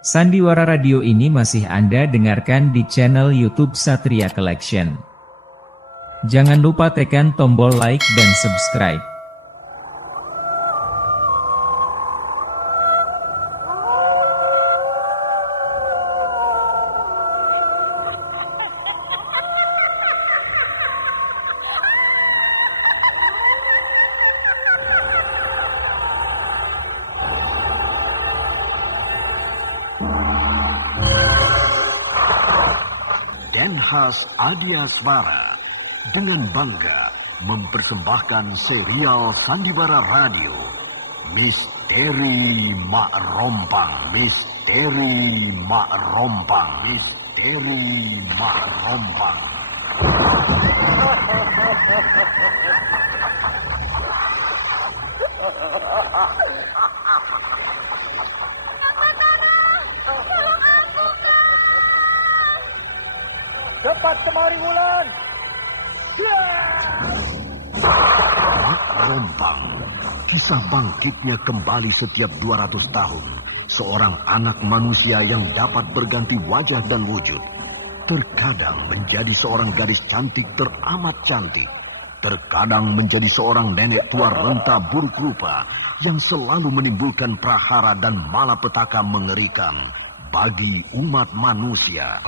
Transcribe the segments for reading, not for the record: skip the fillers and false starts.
Sandiwara Radio ini masih Anda dengarkan di channel YouTube Satria Collection. Jangan lupa tekan tombol like dan subscribe. Denhas Adiasmara dengan bangga mempersembahkan serial Sandiwara Radio Misteri Mak Rompang, Misteri Mak Rompang, Misteri Mak Rompang. Cepat kemari, Wulan. Mak Rompang, kisah bangkitnya kembali setiap 200 tahun. Seorang anak manusia yang dapat berganti wajah dan wujud. Terkadang menjadi seorang gadis cantik teramat cantik. Terkadang menjadi seorang nenek tua renta buruk rupa yang selalu menimbulkan prahara dan malapetaka mengerikan bagi umat manusia.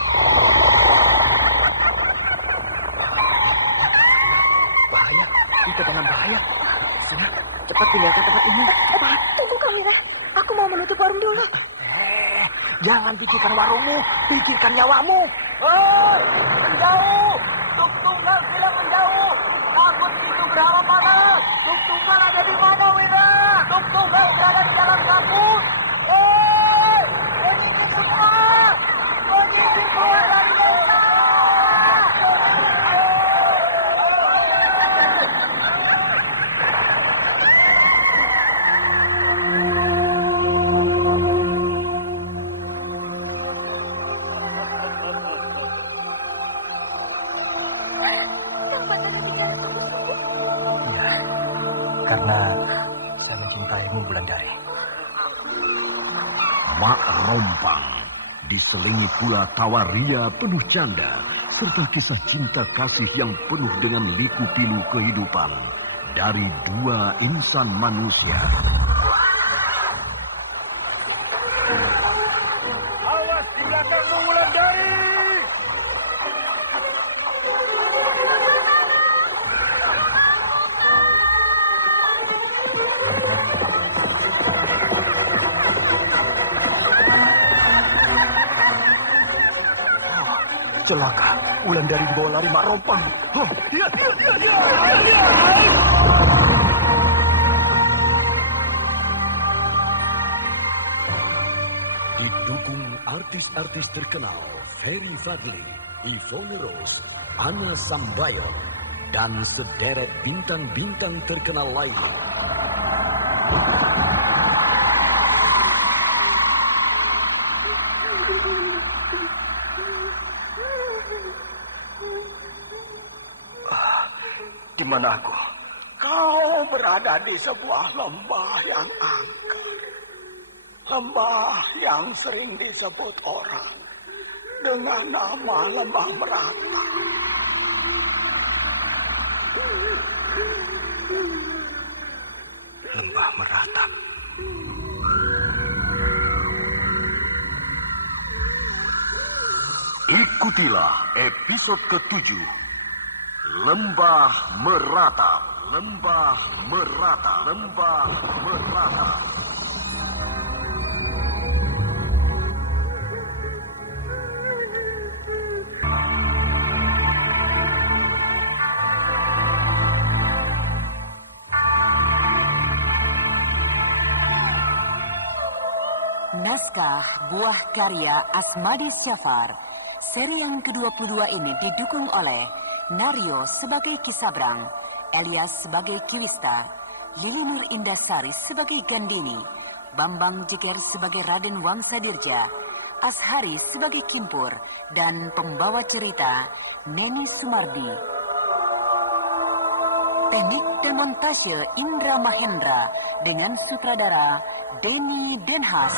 Kita dalam bahaya. Sudah, cepat tinggalkan tempat ini. Cepat. Tunggu Kamila, aku mau menutup warung dulu. Jangan pikirkan warungmu, pikirkan nyawamu. Hei, menjauh. Tuk Tunggal bilang menjauh. Takut itu berapa mana? Tuk Tunggal ada di mana, Wida? Tuk Tunggal berada di dalam kampus. Hei, ini cepat. Ini keluar dari desa. Karena saya mencintaimu, Wulandari. Mak Rompang diselingi pula tawa ria penuh canda serta kisah cinta kasih yang penuh dengan liku-pilu kehidupan dari dua insan manusia. Awas di belakangmu, Wulandari. Celaka, Wulandari dibawa lari Mak Rompang. Didukung artis-artis terkenal Ferry Fadli, Yvonne Rose, Anna Sambayon, dan sederet bintang-bintang terkenal lain. Di mana aku? Kau berada di sebuah lembah yang angker. Lembah yang sering disebut orang dengan nama Lembah Merata. Lembah Merata. Ikutilah episode ke-7, Lembah Merata, Lembah Merata, Lembah Merata. Naskah buah karya Asmadi Syafar. Seri yang ke-22 ini didukung oleh Naryo sebagai Kisabrang, Elias sebagai Kiwista, Lilinur Indasari sebagai Gandini, Bambang Jeger sebagai Raden Wangsadirja, Ashari sebagai Kimpur, dan pembawa cerita Neni Sumardi. Teknik dan montase Indra Mahendra dengan sutradara Denny Denhas.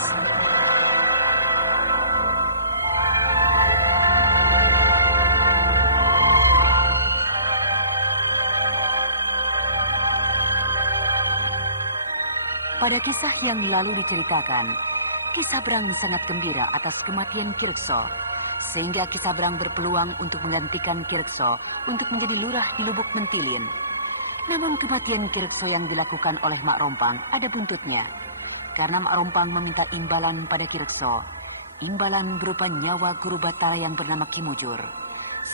Pada kisah yang lalu diceritakan, Ki Sabrang sangat gembira atas kematian Ki Rekso, sehingga Ki Sabrang berpeluang untuk menggantikan Ki Rekso untuk menjadi lurah di Lubuk Mentilin. Namun kematian Ki Rekso yang dilakukan oleh Mak Rompang ada buntutnya, karena Mak Rompang meminta imbalan pada Ki Rekso, imbalan berupa nyawa guru batara yang bernama Ki Mujur,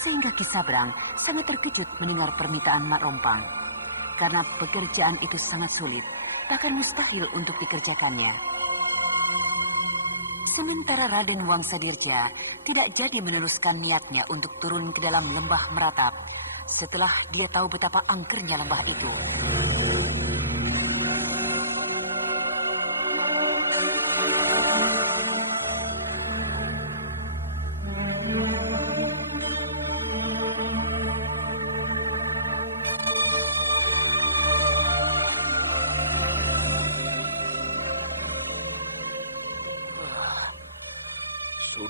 sehingga Ki Sabrang sangat terkejut mendengar permintaan Mak Rompang, karena pekerjaan itu sangat sulit, bahkan mustahil untuk dikerjakannya. Sementara Raden Wangsadirja tidak jadi meneruskan niatnya untuk turun ke dalam lembah Meratap setelah dia tahu betapa angkernya lembah itu.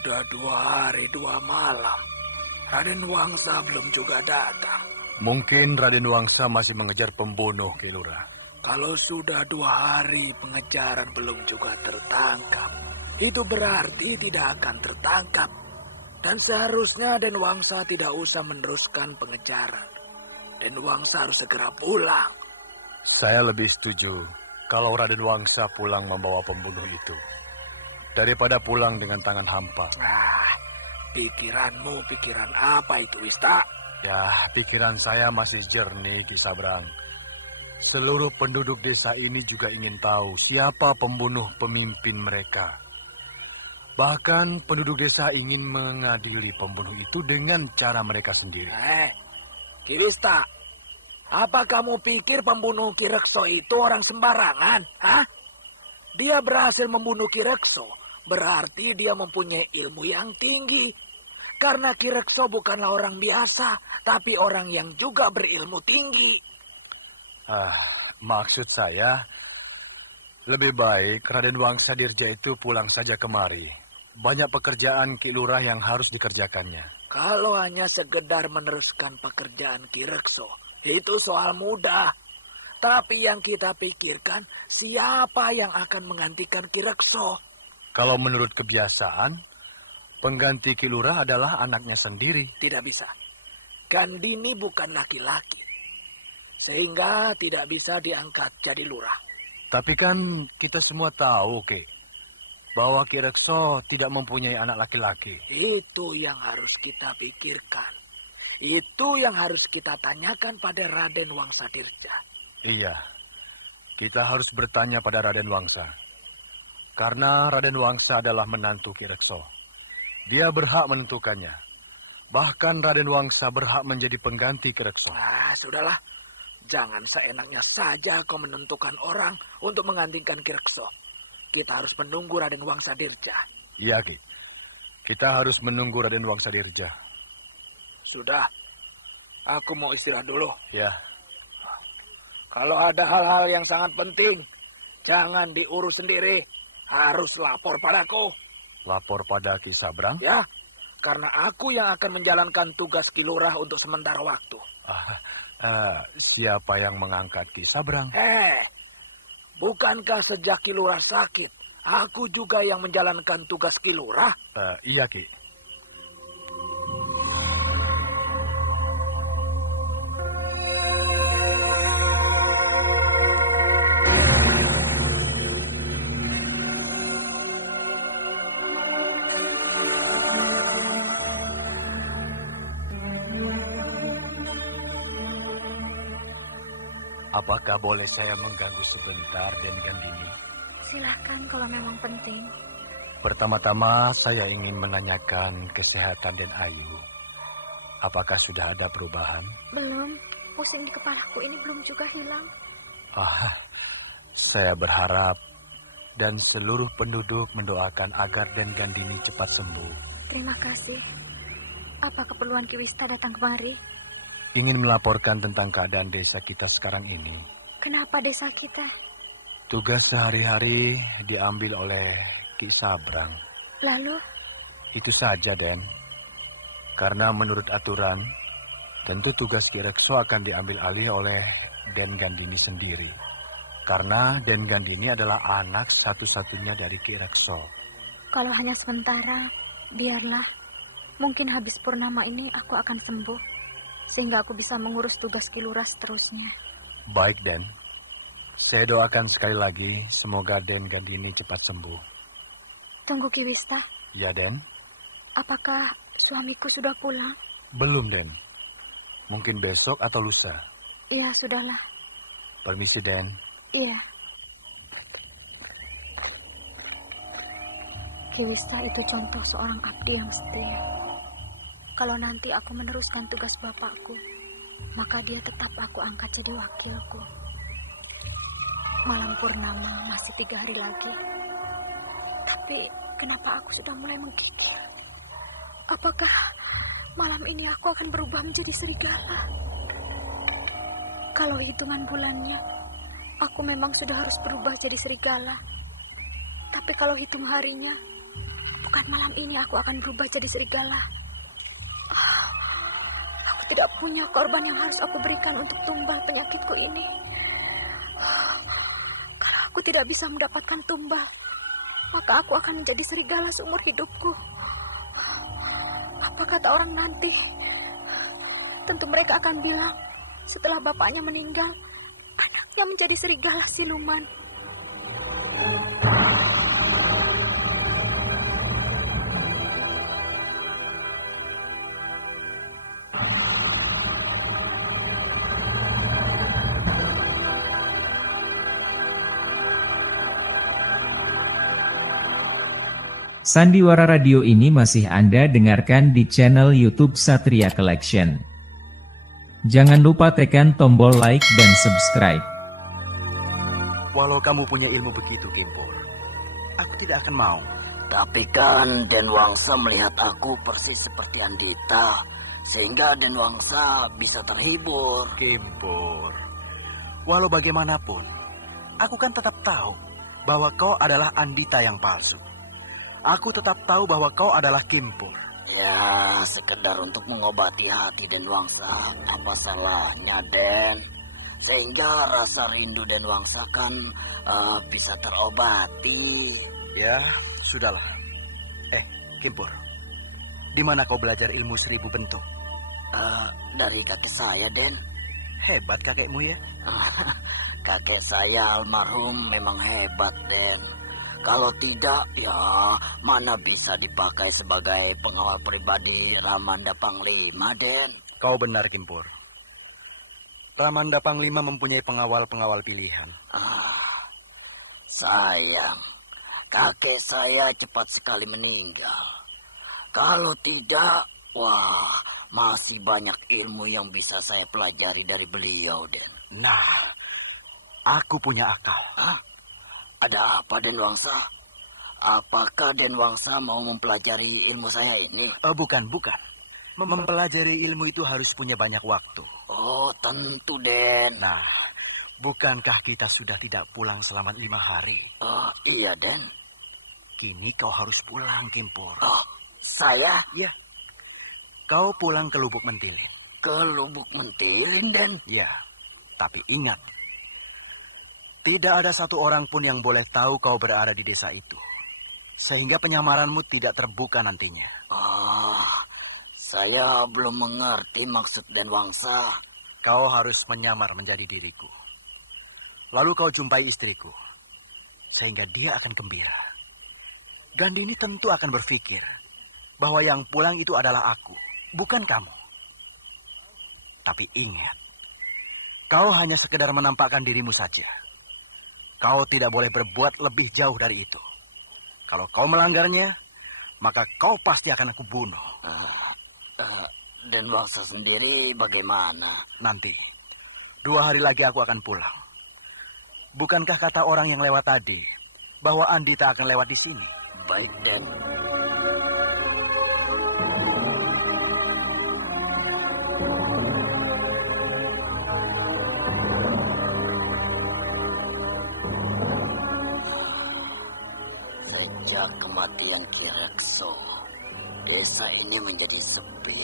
Sudah 2 hari 2 malam. Raden Wangsa belum juga datang. Mungkin Raden Wangsa masih mengejar pembunuh, Ki Lurah. Kalau sudah 2 hari pengejaran belum juga tertangkap, itu berarti tidak akan tertangkap. Dan seharusnya Den Wangsa tidak usah meneruskan pengejaran. Den Wangsa harus segera pulang. Saya lebih setuju kalau Raden Wangsa pulang membawa pembunuh itu, daripada pulang dengan tangan hampa. Pikiranmu pikiran apa itu, Wista? Ya, pikiran saya masih jernih, Ki Sabrang. Seluruh penduduk desa ini juga ingin tahu siapa pembunuh pemimpin mereka. Bahkan penduduk desa ingin mengadili pembunuh itu dengan cara mereka sendiri. Ki Wista, apa kamu pikir pembunuh Ki Rekso itu orang sembarangan? Hah? Dia berhasil membunuh Ki Rekso, berarti dia mempunyai ilmu yang tinggi. Karena Ki Rekso bukanlah orang biasa, tapi orang yang juga berilmu tinggi. Maksud saya, lebih baik Raden Wangsadirja itu pulang saja kemari. Banyak pekerjaan Ki Lurah yang harus dikerjakannya. Kalau hanya sekedar meneruskan pekerjaan Ki Rekso, itu soal mudah. Tapi yang kita pikirkan, siapa yang akan menggantikan Ki Rekso? Kalau menurut kebiasaan, pengganti Ki Lurah adalah anaknya sendiri. Tidak bisa. Gandini bukan laki-laki, sehingga tidak bisa diangkat jadi lurah. Tapi kan kita semua tahu, Ki, bahwa Ki Rekso tidak mempunyai anak laki-laki. Itu yang harus kita pikirkan. Itu yang harus kita tanyakan pada Raden Wangsadirja. Iya, kita harus bertanya pada Raden Wangsa. Karena Raden Wangsa adalah menantu Ki Rekso. Dia berhak menentukannya. Bahkan Raden Wangsa berhak menjadi pengganti Ki Rekso. Sudahlah. Jangan seenaknya saja kau menentukan orang untuk menggantikan Ki Rekso. Kita harus menunggu Raden Wangsadirja. Iya, Ki. Kita harus menunggu Raden Wangsadirja. Sudah. Aku mau istirahat dulu. Ya. Kalau ada hal-hal yang sangat penting, jangan diurus sendiri. Harus lapor padaku. Lapor pada Ki Sabrang? Ya, karena aku yang akan menjalankan tugas Ki Lurah untuk sementara waktu. Siapa yang mengangkat Ki Sabrang? Bukankah sejak Ki Lurah sakit, aku juga yang menjalankan tugas Ki Lurah? Iya, Ki. Apakah boleh saya mengganggu sebentar, Den Gandini? Silahkan kalau memang penting. Pertama-tama saya ingin menanyakan kesehatan Den Ayu. Apakah sudah ada perubahan? Belum. Pusing di kepalaku ini belum juga hilang. Saya berharap dan seluruh penduduk mendoakan agar Den Gandini cepat sembuh. Terima kasih. Apa keperluan Ki Wista datang kemari? Ingin melaporkan tentang keadaan desa kita sekarang ini. Kenapa desa kita? Tugas sehari-hari diambil oleh Ki Sabrang. Lalu? Itu saja, Den. Karena menurut aturan, tentu tugas Ki Rekso akan diambil alih oleh Den Gandini sendiri. Karena Den Gandini adalah anak satu-satunya dari Ki Rekso. Kalau hanya sementara, biarlah. Mungkin habis purnama ini aku akan sembuh, sehingga aku bisa mengurus tugas Ki Lurah seterusnya. Baik, Den. Saya doakan sekali lagi, semoga Den Gandini cepat sembuh. Tunggu Ki Wista, Ya, Den? apakah suamiku sudah pulang? Belum, Den. Mungkin besok atau lusa. Iya, sudahlah. Permisi, Den. Iya. Ki Wista itu contoh seorang abdi yang setia. Kalau nanti aku meneruskan tugas bapakku, maka dia tetap aku angkat jadi wakilku. Malam purnama masih 3 hari lagi. Tapi kenapa aku sudah mulai menggigil? Apakah malam ini aku akan berubah menjadi serigala? Kalau hitungan bulannya, aku memang sudah harus berubah jadi serigala. Tapi kalau hitung harinya, bukan malam ini aku akan berubah jadi serigala. Aku tidak punya korban yang harus aku berikan untuk tumbal penyakitku ini. Kalau aku tidak bisa mendapatkan tumbal, maka aku akan menjadi serigala seumur hidupku. Apa kata orang nanti? Tentu mereka akan bilang, setelah bapaknya meninggal, anaknya menjadi serigala siluman. Sandiwara Radio ini masih Anda dengarkan di channel YouTube Satria Collection. Jangan lupa tekan tombol like dan subscribe. Walau kamu punya ilmu begitu, Kimpur, aku tidak akan mau. Tapi kan Den Wangsa melihat aku persis seperti Andita, sehingga Den Wangsa bisa terhibur. Kimpur, walau bagaimanapun, aku kan tetap tahu bahwa kau adalah Andita yang palsu. Aku tetap tahu bahwa kau adalah Kimpur. Ya, sekedar untuk mengobati hati Den Wangsa, apa salahnya, Den? Sehingga rasa rindu Den Wangsa kan bisa terobati. Ya, sudahlah. Kimpur, di mana kau belajar ilmu 1000 bentuk? Dari kakek saya, Den. Hebat kakekmu ya. Kakek saya almarhum memang hebat, Den. Kalau tidak, ya mana bisa dipakai sebagai pengawal pribadi Ramanda Panglima, Den. Kau benar, Kimpur. Ramanda Panglima mempunyai pengawal-pengawal pilihan. Sayang, kakek saya cepat sekali meninggal. Kalau tidak, wah, masih banyak ilmu yang bisa saya pelajari dari beliau, Den. Nah, aku punya akal. Ada apa, Den Wangsa? Apakah Den Wangsa mau mempelajari ilmu saya ini? Bukan. Mempelajari ilmu itu harus punya banyak waktu. Oh, tentu, Den. Nah, bukankah kita sudah tidak pulang selama 5 hari? Iya, Den. Kini kau harus pulang, Kimpur. Oh, saya? Ya. Kau pulang ke Lubuk Mentilin. Ke Lubuk Mentilin, Den? Ya, tapi ingat. Tidak ada satu orang pun yang boleh tahu kau berada di desa itu. Sehingga penyamaranmu tidak terbuka nantinya. Saya belum mengerti maksud Den Wangsa. Kau harus menyamar menjadi diriku. Lalu kau jumpai istriku. Sehingga dia akan gembira. Gandini tentu akan berpikir bahwa yang pulang itu adalah aku, bukan kamu. Tapi ingat, kau hanya sekedar menampakkan dirimu saja. Kau tidak boleh berbuat lebih jauh dari itu. Kalau kau melanggarnya, maka kau pasti akan aku bunuh. Den Wangsa sendiri bagaimana? Nanti, 2 hari lagi aku akan pulang. Bukankah kata orang yang lewat tadi, bahwa Andita akan lewat di sini? Baik, Den. Sejak kematian Ki Rekso, desa ini menjadi sepi.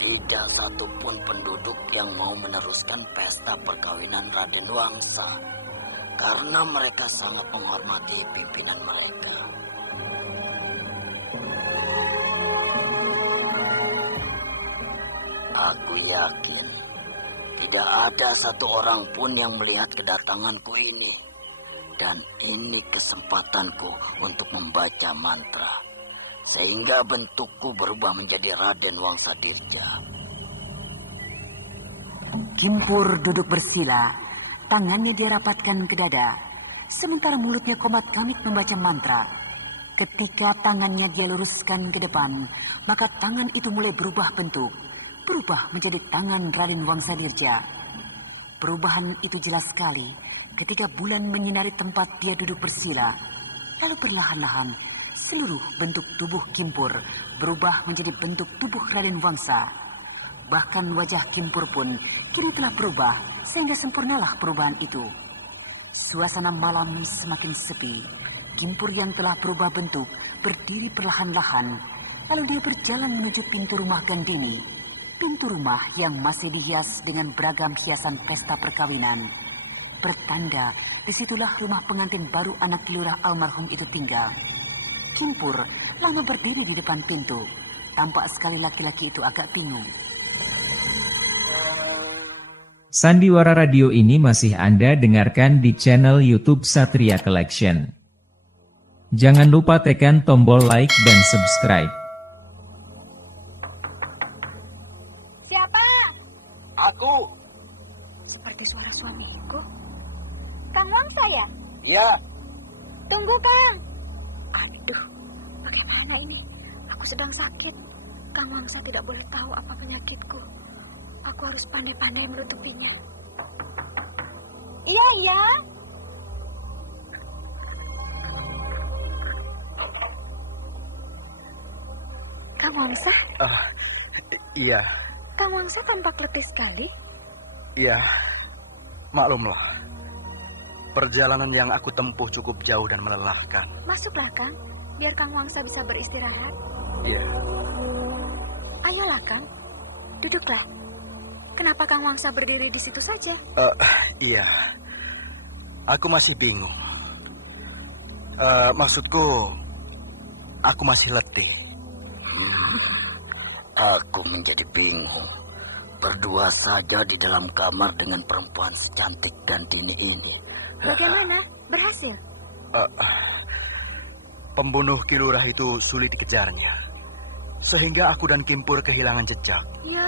Tidak satupun penduduk yang mau meneruskan pesta perkawinan Raden Wangsa. karena mereka sangat menghormati pimpinan mereka. Aku yakin tidak ada satu orang pun yang melihat kedatanganku ini. Dan ini kesempatanku untuk membaca mantra. Sehingga bentukku berubah menjadi Raden Wangsadirja. Kimpur duduk bersila, tangannya dia rapatkan ke dada, sementara mulutnya komat kamit membaca mantra. Ketika tangannya dia luruskan ke depan, maka tangan itu mulai berubah bentuk, berubah menjadi tangan Raden Wangsadirja. Perubahan itu jelas sekali ketika bulan menyinari tempat dia duduk bersila. Lalu perlahan-lahan seluruh bentuk tubuh Kimpur berubah menjadi bentuk tubuh Raden Wangsa. Bahkan wajah Kimpur pun kini telah berubah sehingga sempurnalah perubahan itu. Suasana malam semakin sepi. Kimpur yang telah berubah bentuk berdiri perlahan-lahan. Lalu dia berjalan menuju pintu rumah Gandini. Pintu rumah yang masih dihias dengan beragam hiasan pesta perkawinan. Pertanda disitulah rumah pengantin baru anak lurah almarhum itu tinggal. Kimpur lama berdiri di depan pintu. Tampak sekali laki-laki itu agak bingung. Sandiwara radio ini masih Anda dengarkan di channel YouTube Satria Collection. Jangan lupa tekan tombol like dan subscribe. Siapa? Aku. Seperti suara suamiku. Kang Wangsa ya? Iya. Tunggu, Kang. Aduh, bagaimana ini? Aku sedang sakit. Kang Wangsa tidak boleh tahu apa penyakitku. Aku harus pandai-pandai menutupinya. Iya, iya. Kang Wangsa? Iya, Kang Wangsa tampak letih sekali. iya. Maklumlah. Perjalanan yang aku tempuh cukup jauh dan melelahkan. Masuklah, Kang. Biar Kang Wangsa bisa beristirahat. Iya. Ayolah, Kang. Duduklah. Kenapa Kang Wangsa berdiri di situ saja? Iya. Aku masih bingung. Maksudku, aku masih letih. Aku menjadi bingung. Berdua saja di dalam kamar dengan perempuan secantik Gandini ini. Bagaimana? Berhasil? Pembunuh Kilurah itu sulit dikejarnya. Sehingga aku dan Kimpur kehilangan jejak. Ya...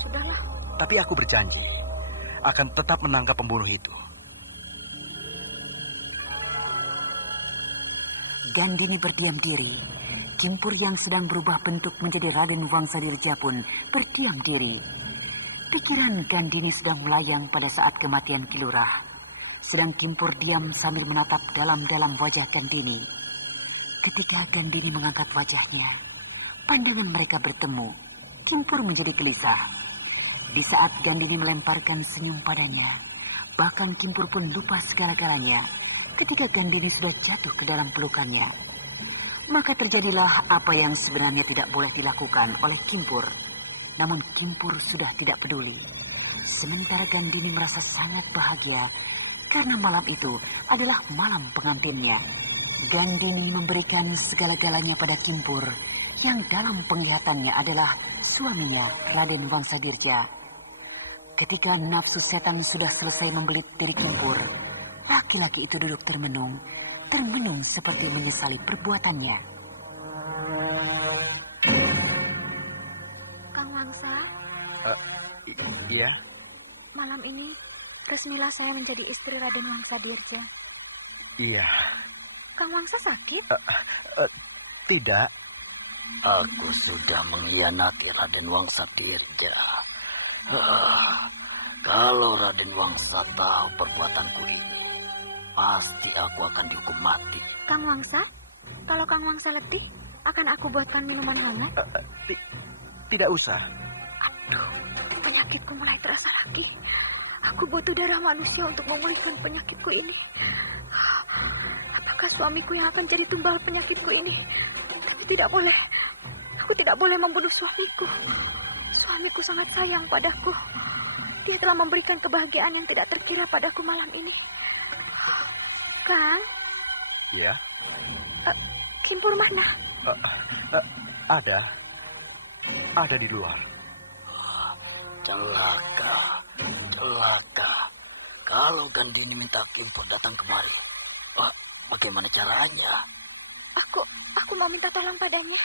sudahlah. Tapi aku berjanji akan tetap menangkap pembunuh itu. Gandini berdiam diri. Kimpur yang sedang berubah bentuk menjadi Raden Wangsadirja pun berdiam diri. Pikiran Gandini sedang melayang pada saat kematian Kilurah. Sedang Kimpur diam sambil menatap dalam-dalam wajah Gandini. Ketika Gandini mengangkat wajahnya, pandangan mereka bertemu. Kimpur menjadi gelisah. Di saat Gandini melemparkan senyum padanya, bahkan Kimpur pun lupa segala-galanya ketika Gandini sudah jatuh ke dalam pelukannya. Maka terjadilah apa yang sebenarnya tidak boleh dilakukan oleh Kimpur. Namun Kimpur sudah tidak peduli. Sementara Gandini merasa sangat bahagia karena malam itu adalah malam pengantinnya. Gandini memberikan segala-galanya pada Kimpur yang dalam penglihatannya adalah suaminya Raden Wangsadirja. Ketika nafsu setan sudah selesai membelit diri Kimpur, laki-laki itu duduk termenung seperti menyesali perbuatannya. Kang Wangsa, Iya. malam ini resmilah saya menjadi istri Raden Wangsadirja. Iya. Kang Wangsa sakit? Tidak. Aku sudah mengkhianati Raden Wangsadirja. Kalau Raden Wangsa tahu perbuatanku ini, pasti aku akan dihukum mati. Kang Wangsa, kalau Kang Wangsa letih, akan aku buatkan minuman hangat. Tidak usah. Aduh, penyakitku mulai terasa lagi. Aku butuh darah manusia untuk memulihkan penyakitku ini. Apakah suamiku yang akan jadi tumbal penyakitku ini? Tapi tidak boleh. Aku tidak boleh membunuh suamiku. Suamiku sangat sayang padaku. Dia telah memberikan kebahagiaan yang tidak terkira padaku malam ini. Kang, Ya, Kimpur mana? ada. Ada di luar. Celaka, celaka. Kalau Gandini minta Kimpur datang kemari, bagaimana caranya? Aku mau minta tolong padanya.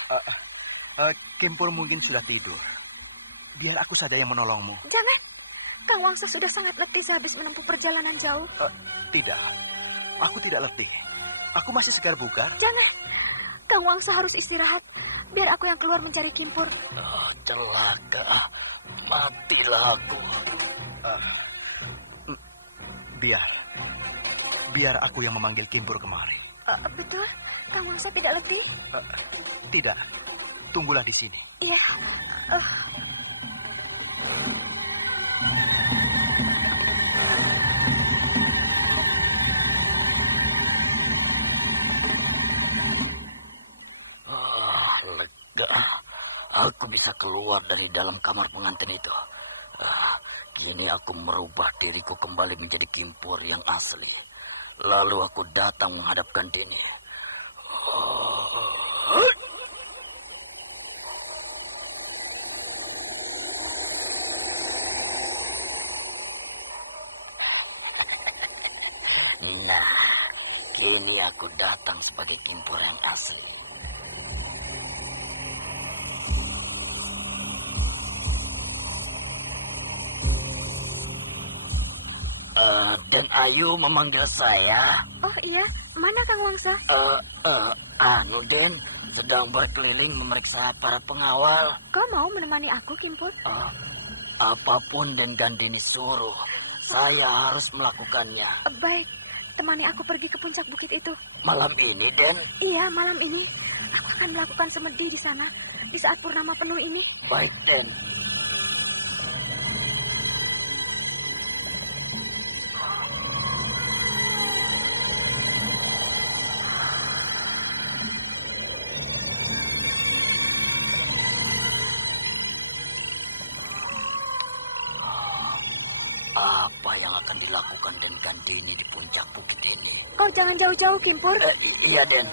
Kimpur mungkin sudah tidur. Biar aku saja yang menolongmu. Jangan. Kang Wangsa sudah sangat letih sehabis menempuh perjalanan jauh. Tidak, aku tidak letih. Aku masih segar bugar. Jangan. Kang Wangsa harus istirahat. Biar aku yang keluar mencari Kimpur. Celaka, matilah aku. Biar aku yang memanggil Kimpur kemari. Betul? Kang Wangsa tidak letih? Tidak, tunggulah di sini. Iya. Lega. Aku bisa keluar dari dalam kamar pengantin itu. Kini aku merubah diriku kembali menjadi Kimpur yang asli. Lalu aku datang menghadap Gandini. Nah, kini aku datang sebagai Kimpur yang asli. Dan Ayu memanggil saya. Oh iya, mana Kang Wangsa? Den sedang berkeliling memeriksa para pengawal. Kau mau menemani aku, Kimpur? Apapun Den Gandini suruh, saya harus melakukannya. Baik, temani aku pergi ke puncak bukit itu. Malam ini, Den? Iya, malam ini. Aku akan melakukan semedi di sana, di saat purnama penuh ini. Baik, Den. Apa yang akan dilakukan Den Gandini di puncak bukit ini? Kau jangan jauh-jauh, Kimpur. Iya, Den.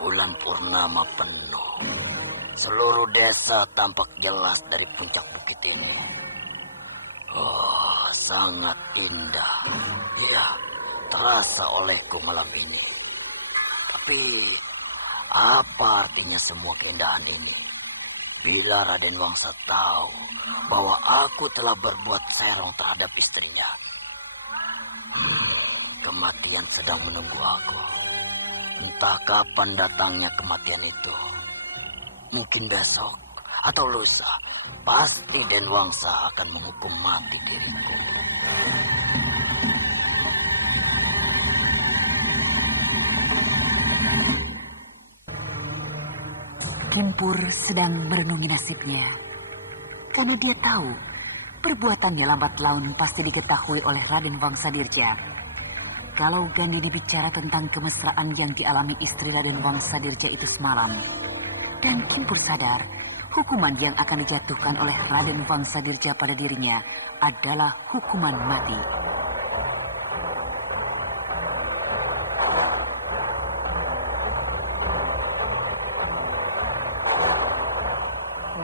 Bulan purnama penuh. Seluruh desa tampak jelas dari puncak bukit ini. Oh, sangat indah. Ya, terasa olehku malam ini. Tapi, apa artinya semua keindahan ini? Bila Raden Wangsa tahu bahwa aku telah berbuat serong terhadap istrinya, kematian sedang menunggu aku. Entah kapan datangnya kematian itu. Mungkin besok atau lusa, pasti Den Wangsa akan menghukum mati diriku. Kimpur sedang merenungi nasibnya. Karena dia tahu perbuatannya lambat laun pasti diketahui oleh Raden Wangsadirja. Kalau Gandini bicara tentang kemesraan yang dialami istri Raden Wangsadirja itu semalam, dan Kimpur sadar hukuman yang akan dijatuhkan oleh Raden Wangsadirja pada dirinya adalah hukuman mati.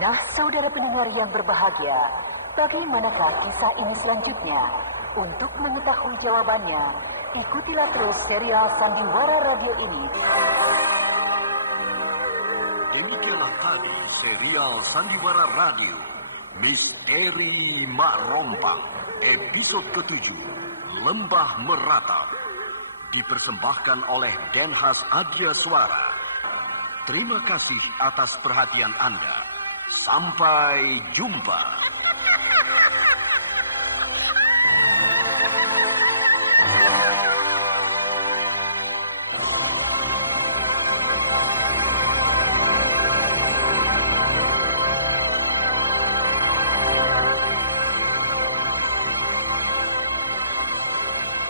Nah, saudara pendengar yang berbahagia, bagaimanakah kisah ini selanjutnya? Untuk mengetahui jawabannya, ikutilah terus serial Sandiwara Radio ini. Demikianlah tadi serial Sandiwara Radio Misteri Mak Rompang episode ke-7 Lembah Meratap, dipersembahkan oleh Denhas Adya Suara. Terima kasih atas perhatian Anda. Sampai jumpa.